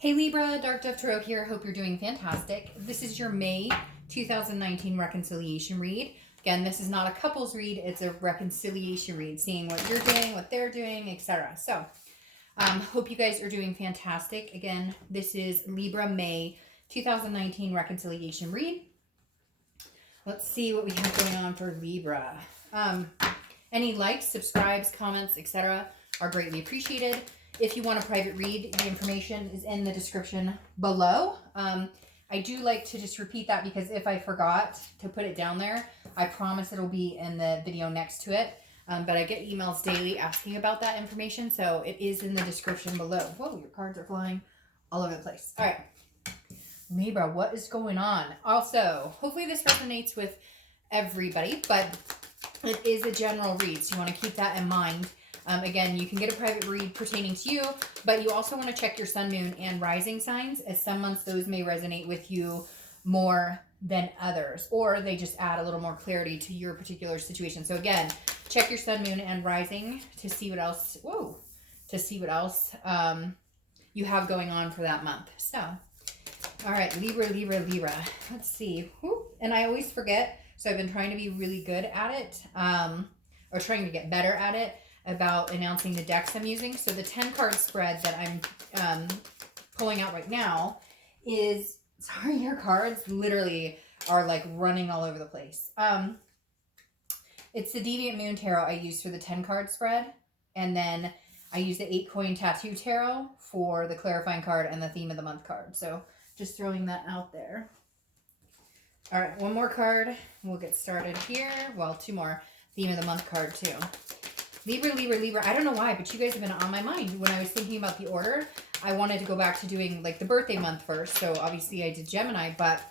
Hey Libra, Dark Dove Tarot here. Hope you're doing fantastic. This is your May 2019 reconciliation read. Again, this is not a couples read, it's a reconciliation read, seeing what you're doing, what they're doing, etc. So, hope you guys are doing fantastic. Again, this is Libra May 2019 reconciliation read. Let's see what we have going on for Libra. Any likes, subscribes, comments, etc. are greatly appreciated. If you want a private read, the information is in the description below. I do like to just repeat that because if I forgot to put it down there, I promise it'll be in the video next to it. But I get emails daily asking about that information, so it is in the description below. Whoa, your cards are flying all over the place. All right, Libra, what is going on? Also, hopefully this resonates with everybody, but it is a general read, so you want to keep that in mind. Again, you can get a private read pertaining to you, but you also want to check your sun, moon, and rising signs, as some months those may resonate with you more than others, or they just add a little more clarity to your particular situation. So again, check your sun, moon, and rising to see what else, you have going on for that month. So, all right, Libra. Let's see. And I always forget, so I've been trying to be really good at it, or trying to get better at it, about announcing the decks I'm using. So the 10 card spread that I'm pulling out right now is, sorry, your cards literally are like running all over the place. It's the Deviant Moon Tarot I use for the 10 card spread. And then I use the 8 coin tattoo tarot for the clarifying card and the theme of the month card. So just throwing that out there. All right, one more card. We'll get started here. Well, 2 more. Theme of the month card too. Libra. I don't know why, but you guys have been on my mind. When I was thinking about the order, I wanted to go back to doing like the birthday month first. So obviously I did Gemini, but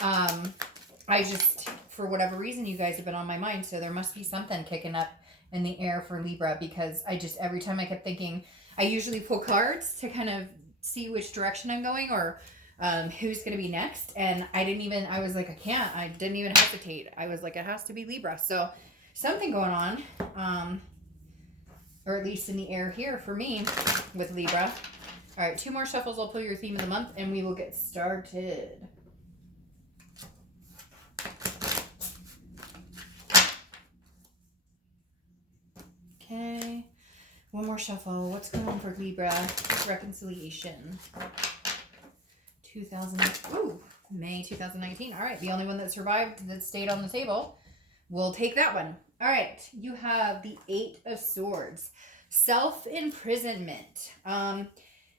I just, for whatever reason, you guys have been on my mind. So there must be something kicking up in the air for Libra, because I just, every time I kept thinking, I usually pull cards to kind of see which direction I'm going, or who's going to be next. And I was like, I didn't even hesitate. I was like, it has to be Libra. So something going on. Or at least in the air here for me with Libra. All right, 2 more shuffles. I'll pull your theme of the month and we will get started. Okay, 1 more shuffle. What's going on for Libra? Reconciliation. May 2019. All right, the only one that survived, that stayed on the table. We'll take that one. All right, you have the 8 of Swords. Self-imprisonment.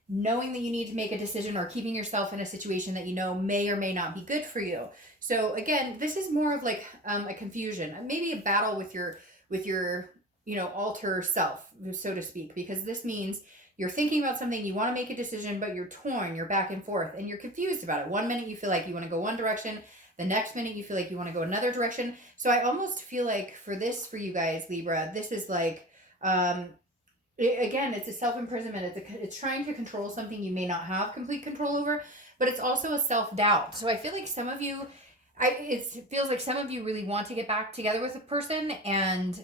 Knowing that you need to make a decision, or keeping yourself in a situation that you know may or may not be good for you. So again, this is more of like a confusion, maybe a battle with your alter self, so to speak, because this means you're thinking about something, you want to make a decision, but you're torn, you're back and forth, and you're confused about it. 1 minute you feel like you want to go one direction, the next minute you feel like you want to go another direction. So I almost feel like for you guys, Libra, this is like, again, it's a self-imprisonment. It's trying to control something you may not have complete control over, but it's also a self-doubt. So I feel like some of you, it feels like some of you really want to get back together with a person, and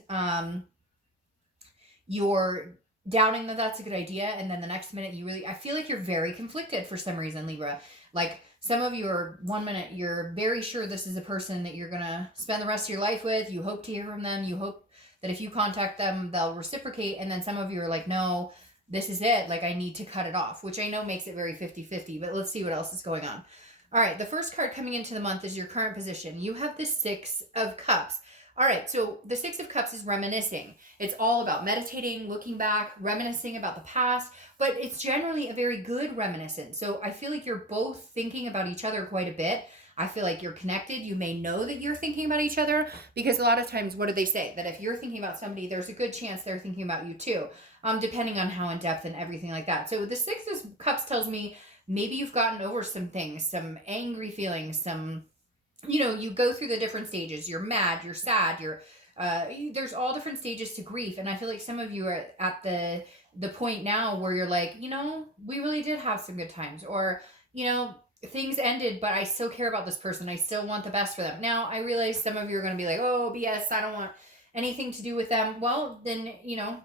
you're doubting that that's a good idea, and then the next minute I feel like you're very conflicted for some reason, Libra. Like, some of you are, 1 minute you're very sure this is a person that you're gonna spend the rest of your life with. You hope to hear from them. You hope that if you contact them, they'll reciprocate. And then some of you are like, no, this is it. Like, I need to cut it off, which I know makes it very 50-50, but let's see what else is going on. All right, the first card coming into the month is your current position. You have the 6 of Cups. All right, so the 6 of Cups is reminiscing. It's all about meditating, looking back, reminiscing about the past, but it's generally a very good reminiscence. So I feel like you're both thinking about each other quite a bit. I feel like you're connected. You may know that you're thinking about each other, because a lot of times, what do they say? That if you're thinking about somebody, there's a good chance they're thinking about you too, depending on how in depth and everything like that. So the 6 of Cups tells me maybe you've gotten over some things, some angry feelings, some, you go through the different stages. You're mad, you're sad, there's all different stages to grief. And I feel like some of you are at the point now where you're like, we really did have some good times, or, things ended, but I still care about this person. I still want the best for them. Now, I realize some of you are going to be like, oh, BS, I don't want anything to do with them. Well, then,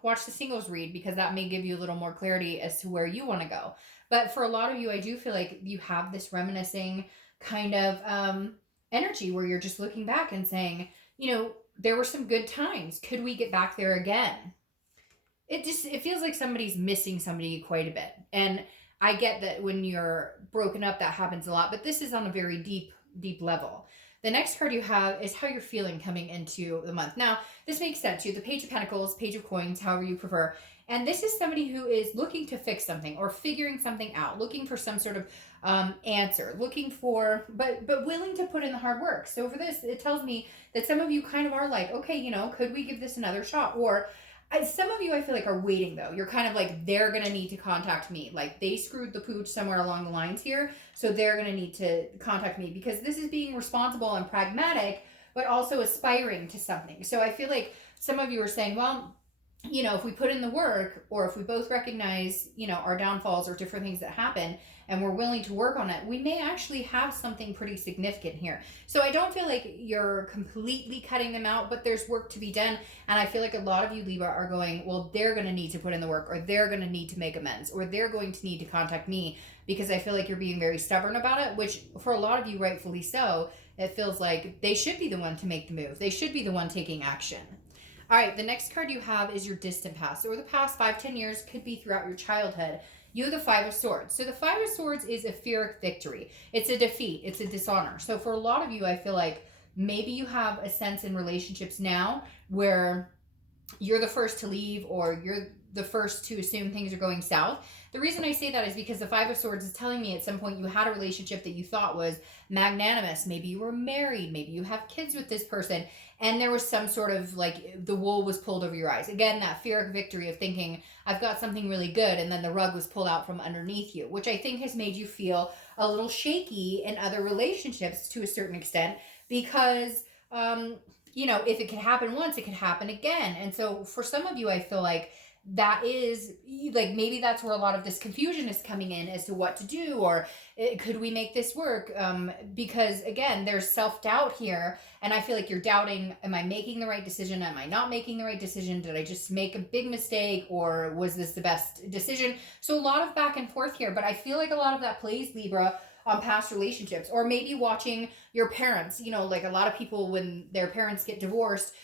watch the singles read, because that may give you a little more clarity as to where you want to go. But for a lot of you, I do feel like you have this reminiscing kind of energy where you're just looking back and saying, there were some good times. Could we get back there again? It feels like somebody's missing somebody quite a bit. And I get that when you're broken up, that happens a lot, but this is on a very deep level. The next card you have is how you're feeling coming into the month. Now, this makes sense. You have the Page of Pentacles, Page of Coins, however you prefer. And this is somebody who is looking to fix something or figuring something out, looking for some sort of answer, looking for, but willing to put in the hard work. So for this, it tells me that some of you kind of are like, okay, could we give this another shot? Or some of you, I feel like, are waiting, though. You're kind of like, they're going to need to contact me. Like, they screwed the pooch somewhere along the lines here, so they're going to need to contact me. Because this is being responsible and pragmatic, but also aspiring to something. So I feel like some of you are saying, well, if we put in the work, or if we both recognize, our downfalls or different things that happen, and we're willing to work on it, we may actually have something pretty significant here. So I don't feel like you're completely cutting them out, but there's work to be done. And I feel like a lot of you, Libra, are going, well, they're going to need to put in the work, or they're going to need to make amends, or they're going to need to contact me, because I feel like you're being very stubborn about it, which for a lot of you, rightfully so, it feels like they should be the one to make the move. They should be the one taking action. All right, the next card you have is your distant past, or the past 5-10 years, could be throughout your childhood. You have the Five of Swords. So the Five of Swords is a Pyrrhic victory. It's a defeat. It's a dishonor. So for a lot of you, I feel like maybe you have a sense in relationships now where you're the first to leave, or you're the first to assume things are going south. The reason I say that is because the Five of Swords is telling me at some point you had a relationship that you thought was magnanimous. Maybe you were married. Maybe you have kids with this person. And there was some sort of like the wool was pulled over your eyes. Again, that Pyrrhic victory of thinking, I've got something really good. And then the rug was pulled out from underneath you, which I think has made you feel a little shaky in other relationships to a certain extent, because, if it could happen once, it could happen again. And so for some of you, I feel like that is like, maybe that's where a lot of this confusion is coming in as to what to do, or could we make this work? Because again, there's self-doubt here, and I feel like you're doubting, am I making the right decision? Am I not making the right decision? Did I just make a big mistake, or was this the best decision? So a lot of back and forth here, but I feel like a lot of that plays, Libra, on past relationships, or maybe watching your parents. Like a lot of people, when their parents get divorced,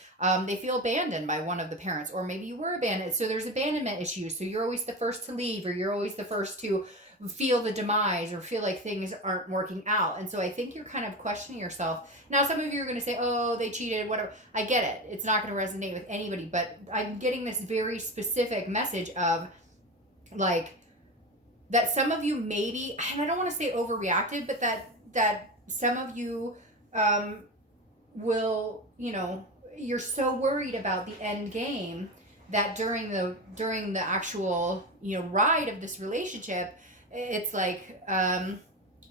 they feel abandoned by one of the parents, or maybe you were abandoned. So there's abandonment issues. So you're always the first to leave, or you're always the first to feel the demise, or feel like things aren't working out. And so I think you're kind of questioning yourself. Now, some of you are going to say, oh, they cheated, whatever. I get it. It's not going to resonate with anybody, but I'm getting this very specific message of like, that some of you maybe, and I don't want to say overreacted, but that some of you will, you're so worried about the end game that during the actual, ride of this relationship, it's like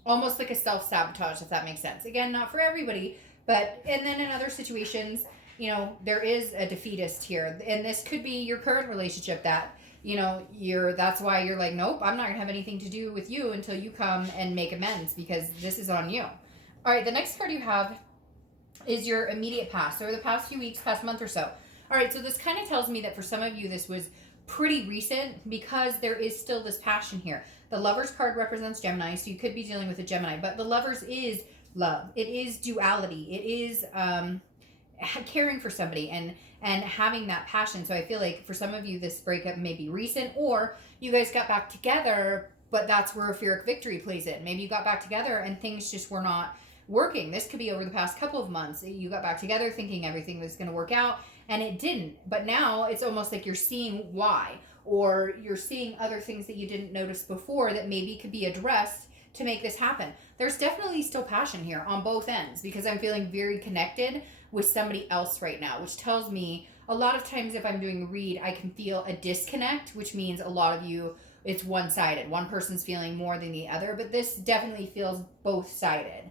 almost like a self-sabotage, if that makes sense. Again, not for everybody, but, and then in other situations, there is a defeatist here, and this could be your current relationship that, that's why you're like, nope, I'm not gonna have anything to do with you until you come and make amends, because this is on you. All right, the next card you have is your immediate past, or the past few weeks, past month or so. All right, so this kind of tells me that for some of you, this was pretty recent, because there is still this passion here. The Lovers card represents Gemini, so you could be dealing with a Gemini, but the Lovers is love. It is duality. It is caring for somebody and having that passion. So I feel like for some of you, this breakup may be recent, or you guys got back together, but that's where a Pyrrhic victory plays in. Maybe you got back together and things just were not working. This could be over the past couple of months. You got back together thinking everything was going to work out, and it didn't. But now it's almost like you're seeing why, or you're seeing other things that you didn't notice before that maybe could be addressed to make this happen. There's definitely still passion here on both ends, because I'm feeling very connected with somebody else right now, which tells me a lot of times if I'm doing a read, I can feel a disconnect, which means a lot of you, it's one-sided. One person's feeling more than the other, but this definitely feels both-sided.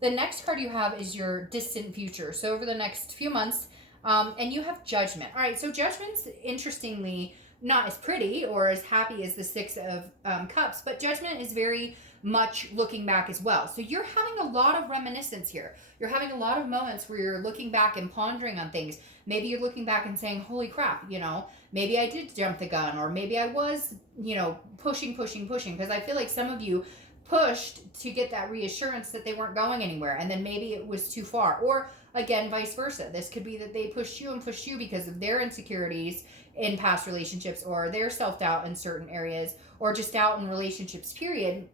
The next card you have is your distant future. So over the next few months, and you have Judgment. All right, so Judgment's, interestingly, not as pretty or as happy as the Six of Cups, but Judgment is very much looking back as well. So you're having a lot of reminiscence here. You're having a lot of moments where you're looking back and pondering on things. Maybe you're looking back and saying, holy crap, you know, maybe I did jump the gun, or maybe I was, you know, pushing. Because I feel like some of you pushed to get that reassurance that they weren't going anywhere, and then maybe it was too far. Or again, vice versa. This could be that they pushed you because of their insecurities in past relationships, or their self-doubt in certain areas, or just doubt in relationships, period,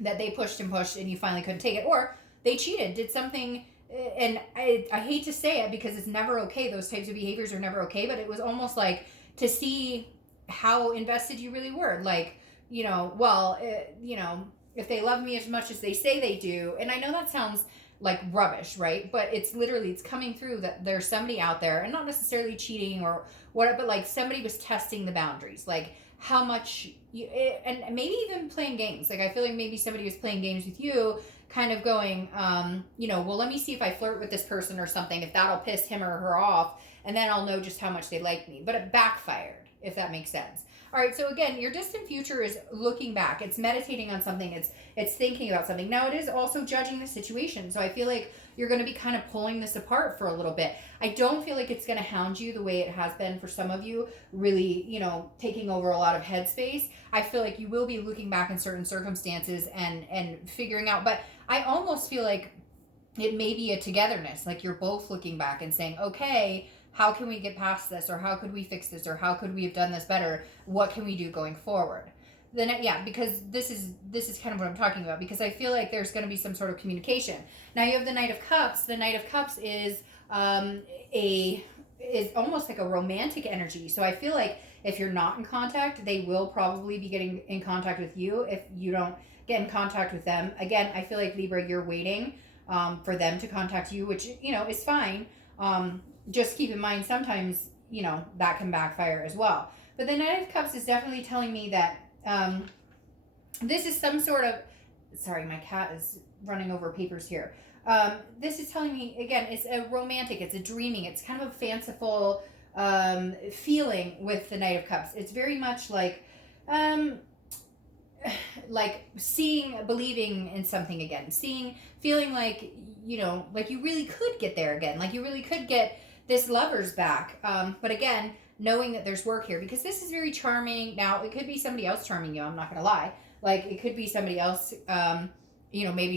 that they pushed and you finally couldn't take it. Or they cheated, did something, and I hate to say it because it's never okay. Those types of behaviors are never okay, but it was almost like to see how invested you really were. Like, you know, well, you know, if they love me as much as they say they do, and I know that sounds like rubbish, right? But it's literally, it's coming through that there's somebody out there, and not necessarily cheating or what, but like somebody was testing the boundaries, like how much you, and maybe even playing games. Like I feel like maybe somebody was playing games with you, kind of going, you know, well, let me see if I flirt with this person or something, if that'll piss him or her off, and then I'll know just how much they like me. But it backfired, if that makes sense. All right, so again, your distant future is looking back. It's meditating on something. It's thinking about something. Now, it is also judging the situation. So I feel like you're going to be kind of pulling this apart for a little bit. I don't feel like it's going to hound you the way it has been for some of you, really, you know, taking over a lot of headspace. I feel like you will be looking back in certain circumstances and figuring out. But I almost feel like it may be a togetherness. Like you're both looking back and saying, okay, how can we get past this, or how could we fix this, or how could we have done this better? What can we do going forward? Then yeah, because this is kind of what I'm talking about, because I feel like there's going to be some sort of communication. Now you have the Knight of Cups. The Knight of Cups is is almost like a romantic energy. So I feel like if you're not in contact, they will probably be getting in contact with you if you don't get in contact with them. Again, I feel like Libra, you're waiting for them to contact you, which, you know, is fine. Just keep in mind, sometimes, you know, that can backfire as well. But the Knight of Cups is definitely telling me that this is some sort of, sorry, my cat is running over papers here. This is telling me, again, it's a romantic, it's a dreaming, it's kind of a fanciful feeling with the Knight of Cups. It's very much like seeing, believing in something again, feeling like, you know, like you really could get there again, like you really could get this lover's back. But again, knowing that there's work here, because this is very charming. Now, it could be somebody else charming you, I'm not going to lie. Like, it could be somebody else, you know, maybe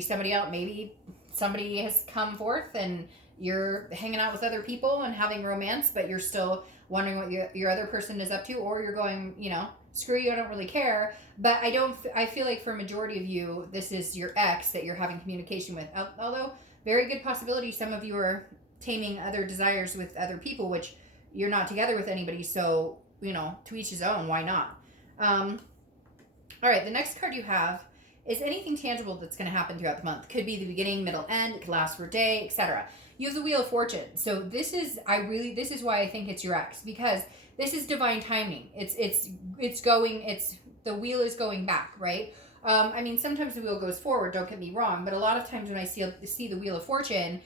somebody has come forth and you're hanging out with other people and having romance, but you're still wondering what your other person is up to, or you're going, you know, screw you, I don't really care. But I feel like for a majority of you, this is your ex that you're having communication with. Although, very good possibility some of you are taming other desires with other people, which you're not together with anybody, so, you know, to each his own, why not? All right, the next card you have is anything tangible that's going to happen throughout the month. Could be the beginning, middle, end, it could last for a day, etc. You have the Wheel of Fortune. So this is why I think it's your ex, because this is divine timing. The wheel is going back, right? I mean, sometimes the wheel goes forward, don't get me wrong, but a lot of times when I see the Wheel of Fortune,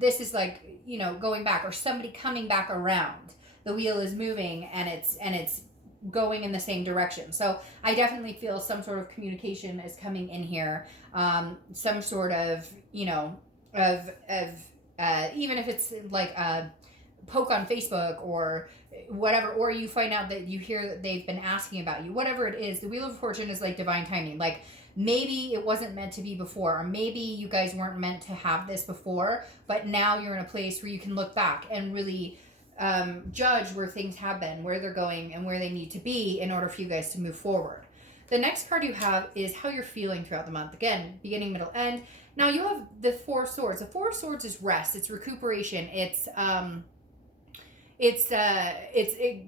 this is like, you know, going back, or somebody coming back around. The wheel is moving and it's going in the same direction. So I definitely feel some sort of communication is coming in here. Some sort of, you know, of even if it's like a poke on Facebook or whatever, or you find out that you hear that they've been asking about you, whatever it is, the Wheel of Fortune is like divine timing. Like, maybe it wasn't meant to be before, or maybe you guys weren't meant to have this before, but now you're in a place where you can look back and really judge where things have been, where they're going, and where they need to be in order for you guys to move forward. The next card you have is how you're feeling throughout the month. Again, beginning, middle, end. Now you have the Four Swords. The Four Swords is rest. It's recuperation. It's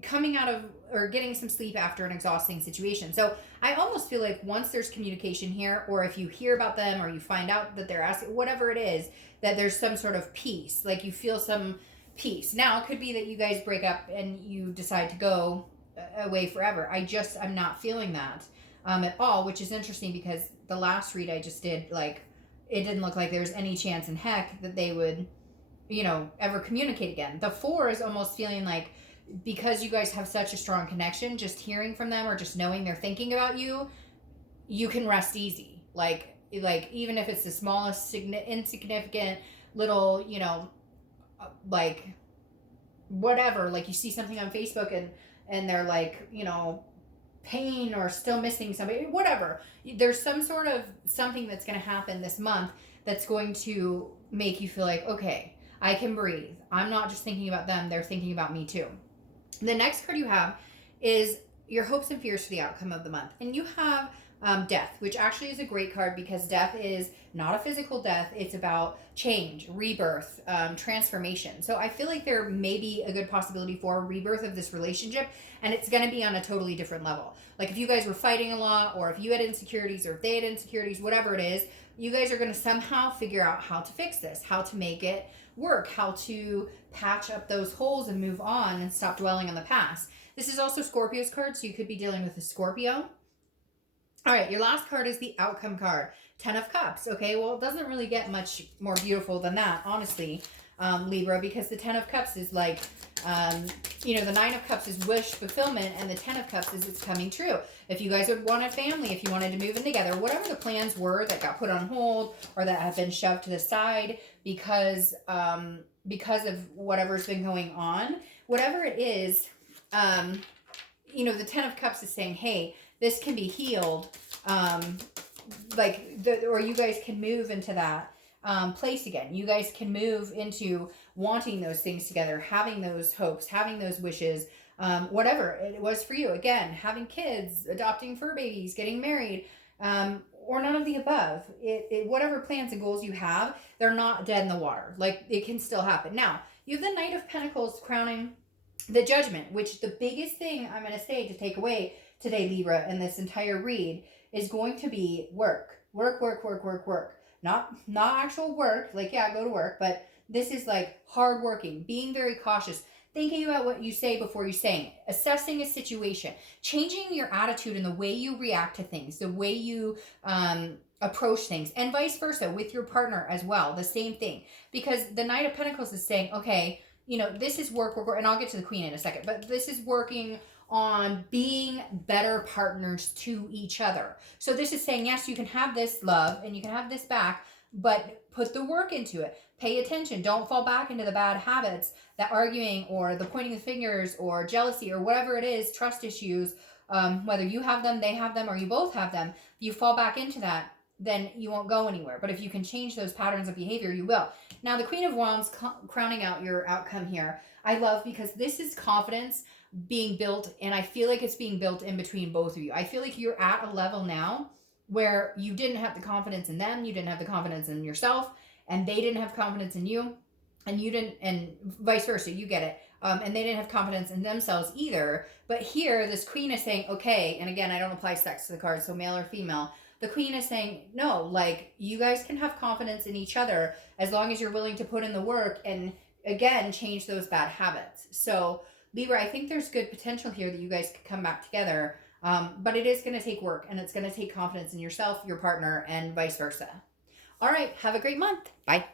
coming out of, or getting some sleep after an exhausting situation. So I almost feel like once there's communication here, or if you hear about them, or you find out that they're asking, whatever it is, that there's some sort of peace. Like you feel some peace. Now it could be that you guys break up and you decide to go away forever. I'm not feeling that at all, which is interesting because the last read I just did, like, it didn't look like there was any chance in heck that they would, you know, ever communicate again. The Four is almost feeling like because you guys have such a strong connection, just hearing from them or just knowing they're thinking about you, you can rest easy. Like even if it's the smallest insignificant little, you know, like whatever, like you see something on Facebook and they're like, you know, pain or still missing somebody, whatever. There's some sort of something that's going to happen this month that's going to make you feel like, okay, I can breathe. I'm not just thinking about them, they're thinking about me too. The next card you have is your hopes and fears for the outcome of the month. And you have death, which actually is a great card because death is not a physical death. It's about change, rebirth, transformation. So I feel like there may be a good possibility for a rebirth of this relationship, and it's going to be on a totally different level. Like if you guys were fighting a lot, or if you had insecurities, or if they had insecurities, whatever it is, you guys are going to somehow figure out how to fix this, how to make it work, how to patch up those holes and move on and stop dwelling on the past. This is also Scorpio's card, so you could be dealing with a Scorpio. All right, your last card is the outcome card, 10 of Cups. Okay, well, it doesn't really get much more beautiful than that, honestly, Libra, because the 10 of Cups is like, you know, the 9 of Cups is wish fulfillment, and the 10 of Cups is it's coming true. If you guys would want a family, if you wanted to move in together, whatever the plans were that got put on hold or that have been shoved to the side because of whatever's been going on, whatever it is, you know, the 10 of Cups is saying, hey, this can be healed, or you guys can move into that place again. You guys can move into wanting those things together, having those hopes, having those wishes, whatever it was for you. Again, having kids, adopting fur babies, getting married, or none of the above. Whatever plans and goals you have, they're not dead in the water. Like, it can still happen. Now, you have the Knight of Pentacles crowning the Judgment, which the biggest thing I'm going to say to take away today, Libra, in this entire read is going to be work. Work. Not actual work, like, yeah, go to work, but this is like hard working, being very cautious, thinking about what you say before you say it, assessing a situation, changing your attitude and the way you react to things, the way you approach things, and vice versa with your partner as well, the same thing. Because the Knight of Pentacles is saying, okay, you know, this is work, and I'll get to the Queen in a second, but this is working on being better partners to each other. So this is saying, yes, you can have this love and you can have this back, but put the work into it. Pay attention. Don't fall back into the bad habits, that arguing or the pointing the fingers or jealousy or whatever it is, trust issues, whether you have them, they have them, or you both have them. If you fall back into that, then you won't go anywhere. But if you can change those patterns of behavior, you will. Now, the Queen of Wands crowning out your outcome here, I love, because this is confidence being built, and I feel like it's being built in between both of you. I feel like you're at a level now where you didn't have the confidence in them, you didn't have the confidence in yourself, and they didn't have confidence in you, and you didn't, and vice versa, you get it. And they didn't have confidence in themselves either. But here, this Queen is saying, okay, and again, I don't apply sex to the card, so male or female. The Queen is saying, no, like, you guys can have confidence in each other as long as you're willing to put in the work and, again, change those bad habits. So, Libra, I think there's good potential here that you guys could come back together, but it is going to take work, and it's going to take confidence in yourself, your partner, and vice versa. All right, have a great month. Bye.